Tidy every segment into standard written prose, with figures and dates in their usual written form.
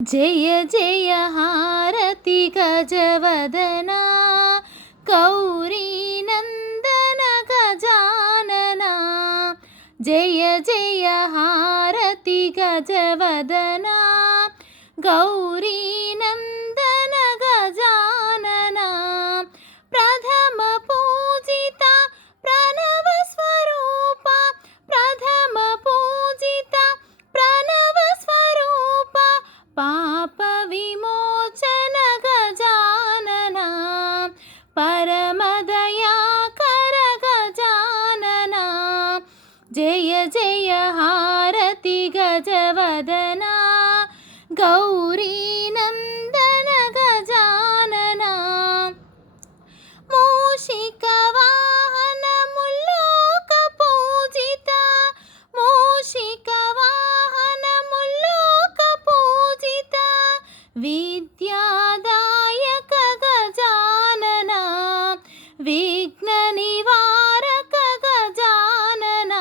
జయ జయ హారతి గజవదన గౌరీ నందన గజానన జయ జయ హారతి గజవదన గౌరీ నందన గజానన ప్రథమ పూజిత ప్రణవ స్వరూప ప్రథమ పూజిత ప్రణవ స్వరూప పాప విమోచన గజానన పరమదయాకర గజానన జయ జయ హారతి గజవదన గౌరీ నందన గజానన మూషిక వాహన ముల్లోక పూజిత మూషిక వాహన ముల్లోక పూజిత విద్యాదాయక గజానన విఘ్న నివారక గజానన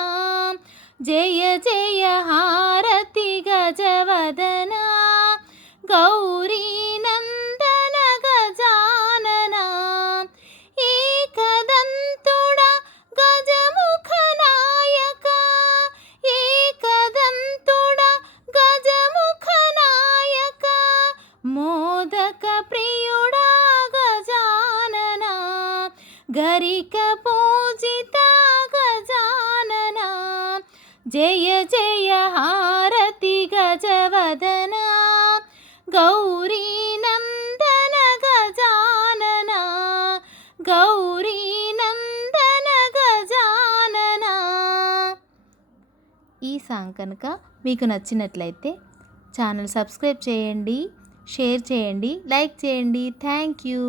జయ జయ హారతి గజవదన గౌరీ నందన గజానన ఏకదంతుడ గజముఖ నాయక ఏకదంతుడ గజముఖ నాయక మోదక ప్రియుడా గజానన గరిక పూజిత గజానన జయ జయ హారతి గజవదన గౌరీ నందన గజానన గౌరీ నందన గజానన. ఈ సాంగ్ కనుక మీకు నచ్చినట్లయితే ఛానల్ సబ్స్క్రైబ్ చేయండి, షేర్ చేయండి, లైక్ చేయండి. Thank you.